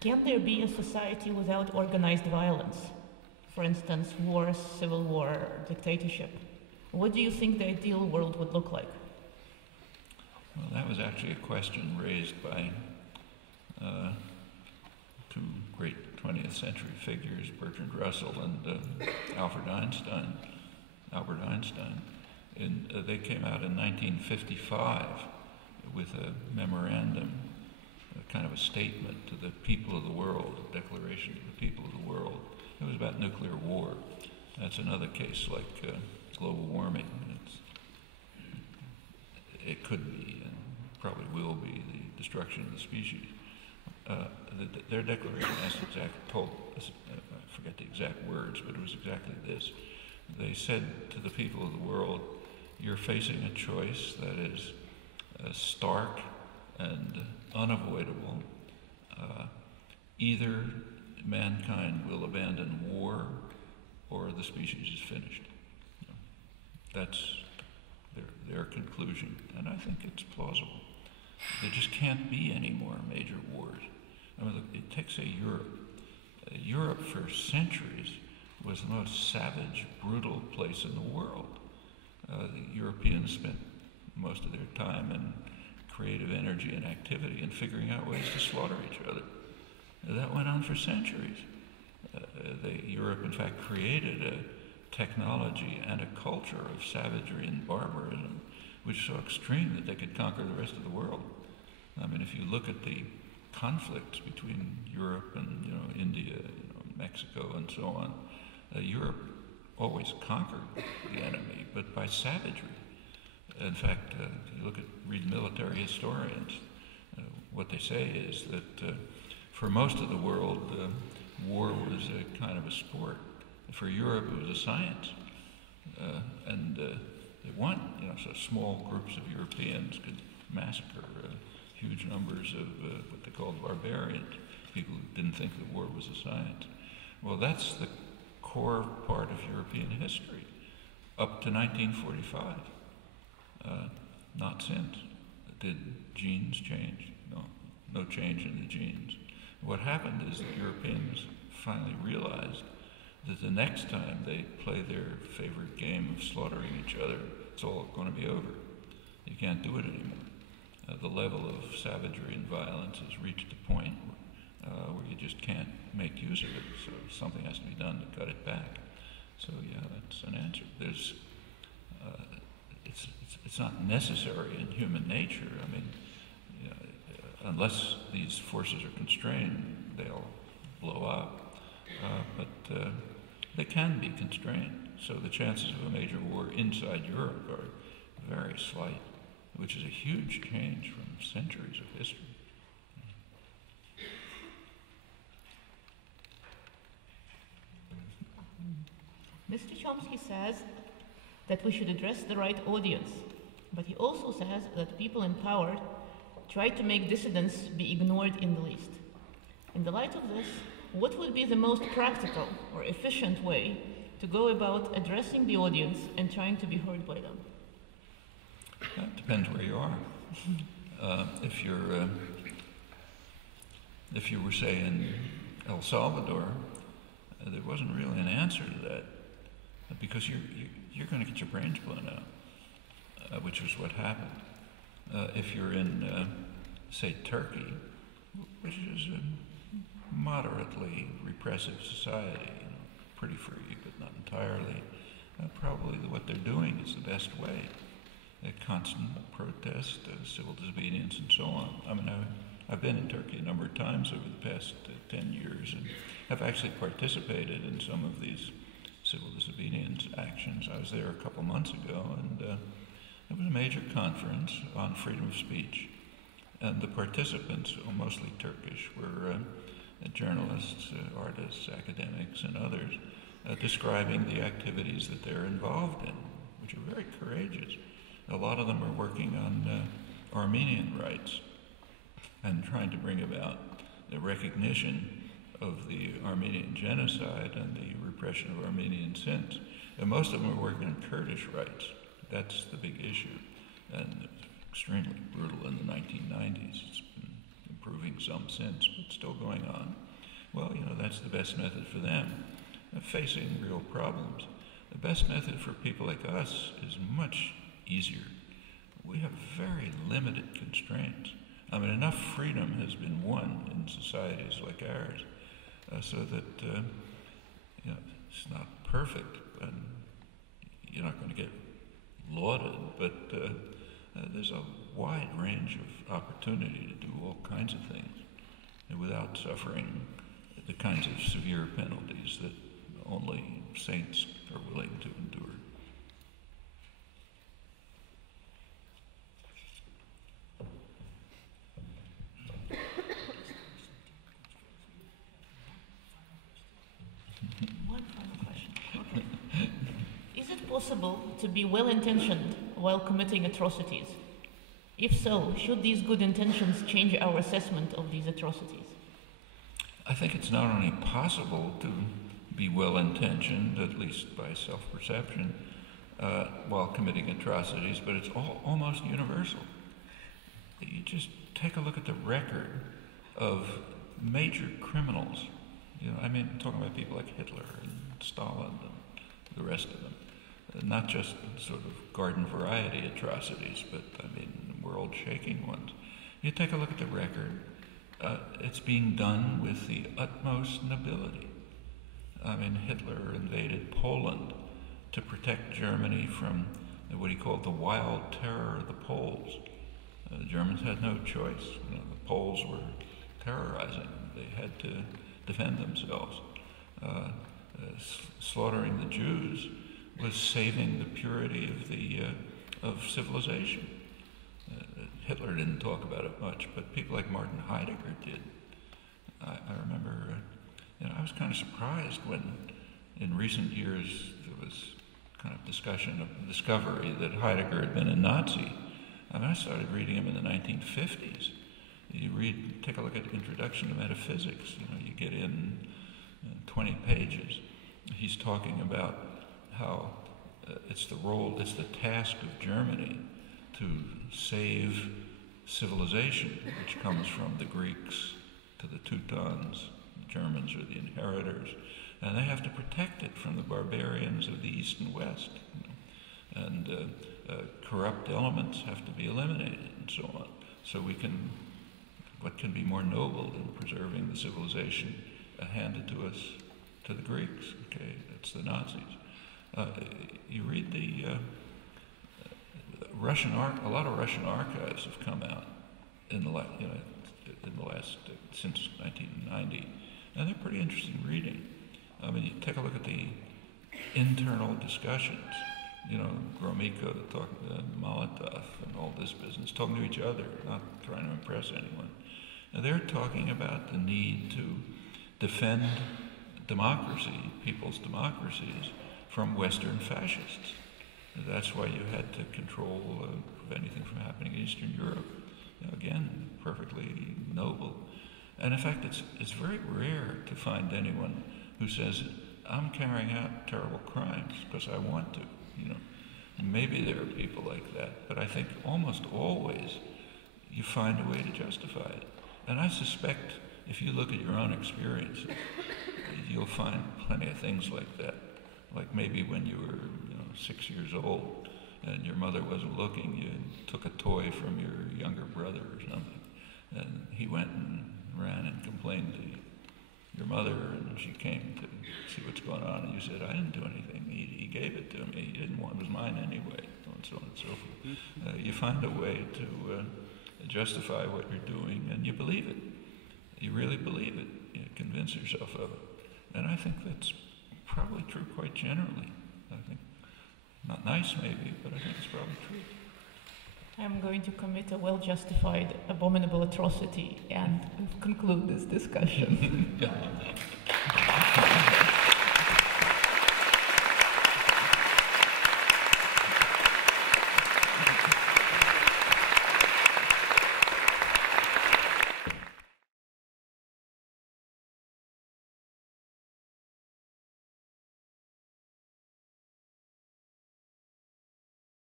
Can there be a society without organized violence? For instance, war, civil war, dictatorship. What do you think the ideal world would look like? Well, that was actually a question raised by two great 20th century figures, Bertrand Russell and Albert Einstein. They came out in 1955 with a memorandum, a kind of a statement to the people of the world, a declaration to the people of the world. It was about nuclear war. That's another case like global warming. It could be, and probably will be, the destruction of the species. Their declaration, as I forget the exact words, but it was exactly this. They said to the people of the world, you're facing a choice that is stark and unavoidable. Either mankind will abandon war or the species is finished. That's their conclusion, and I think it's plausible. There just can't be any more major wars. I mean, take, say, Europe. Europe for centuries was the most savage, brutal place in the world. The Europeans spent most of their time in creative energy and activity and figuring out ways to slaughter each other. That went on for centuries. Europe, in fact, created a technology and a culture of savagery and barbarism, which was so extreme that they could conquer the rest of the world. I mean, if you look at the conflicts between Europe and India, Mexico, and so on, Europe always conquered the enemy, but by savagery. In fact, if you read military historians, what they say is that for most of the world, war was a kind of a sport. For Europe, it was a science, and it won. So small groups of Europeans could massacre huge numbers of what they called barbarians, people who didn't think that war was a science. Well, that's the core part of European history, up to 1945. Not since. Did genes change? No change in the genes. What happened is that Europeans finally realized that the next time they play their favorite game of slaughtering each other, it's all going to be over. You can't do it anymore. The level of savagery and violence has reached a point where you just can't make use of it, so something has to be done to cut it back. So yeah, that's an answer. It's not necessary in human nature. I mean, unless these forces are constrained, they'll blow up. But they can be constrained, so the chances of a major war inside Europe are very slight, which is a huge change from centuries of history. Mr. Chomsky says that we should address the right audience, but he also says that people in power try to make dissidents be ignored in the least. In the light of this, what would be the most practical or efficient way to go about addressing the audience and trying to be heard by them? That depends where you are. If you were, say, in El Salvador, there wasn't really an answer to that, because you're going to get your brains blown out, which is what happened. If you're in, say, Turkey, which is a moderately repressive society, pretty free, but not entirely, probably what they're doing is the best way. Constant protest, civil disobedience, and so on. I mean, I've been in Turkey a number of times over the past 10 years, and have actually participated in some of these civil disobedience actions. I was there a couple months ago, and it was a major conference on freedom of speech. And the participants, mostly Turkish, were journalists, artists, academics, and others, describing the activities that they're involved in, which are very courageous. A lot of them are working on Armenian rights and trying to bring about the recognition of the Armenian genocide and the repression of Armenian sins. And most of them are working on Kurdish rights. That's the big issue. And it's extremely brutal in the 1990s. It's been proving some sense, but still going on. Well, that's the best method for them. Facing real problems. The best method for people like us is much easier. We have very limited constraints. Enough freedom has been won in societies like ours, so that it's not perfect, and you're not going to get lauded, but there's a wide range of opportunity to do all kinds of things without suffering the kinds of severe penalties that only saints are willing to endure. One final question. Okay. Is it possible to be well-intentioned while committing atrocities? If so, should these good intentions change our assessment of these atrocities? I think it's not only possible to be well-intentioned, at least by self-perception, while committing atrocities, but it's almost universal. You just take a look at the record of major criminals. Talking about people like Hitler and Stalin and the rest of them. Not just sort of garden variety atrocities, but world-shaking ones. You take a look at the record, it's being done with the utmost nobility. Hitler invaded Poland to protect Germany from what he called the wild terror of the Poles. The Germans had no choice. The Poles were terrorizing. They had to defend themselves. Slaughtering the Jews was saving the purity of civilization. Hitler didn't talk about it much, but people like Martin Heidegger did. I remember, I was kind of surprised when, in recent years, there was kind of discussion of the discovery that Heidegger had been a Nazi. I started reading him in the 1950s. Take a look at Introduction to Metaphysics. You get in 20 pages. He's talking about how it's the task of Germany to save civilization, which comes from the Greeks to the Teutons. The Germans are the inheritors, and they have to protect it from the barbarians of the East and West. And corrupt elements have to be eliminated, and so on. So what can be more noble than preserving the civilization handed to us, to the Greeks? Okay, that's the Nazis. You read the a lot of Russian archives have come out in the last since 1990, and they're pretty interesting reading. You take a look at the internal discussions. Gromyko talking to Molotov and all this business, talking to each other, not trying to impress anyone. And they're talking about the need to defend democracy, people's democracies, from Western fascists. And that's why you had to control, prevent anything from happening in Eastern Europe. Again, perfectly noble. And in fact, it's very rare to find anyone who says, I'm carrying out terrible crimes because I want to. Maybe there are people like that, but I think almost always you find a way to justify it. And I suspect if you look at your own experiences, you'll find plenty of things like that. Like maybe when you were 6 years old and your mother wasn't looking, you took a toy from your younger brother or something, and he went and ran and complained to your mother, and she came to see what's going on, and you said, I didn't do anything. He gave it to me. He didn't want it. It was mine anyway, and so on and so forth. You find a way to justify what you're doing, and you believe it. You really believe it. You convince yourself of it. And I think that's probably true quite generally. I think, not nice maybe, but I think it's probably true. I'm going to commit a well-justified, abominable atrocity and conclude this discussion. Yeah.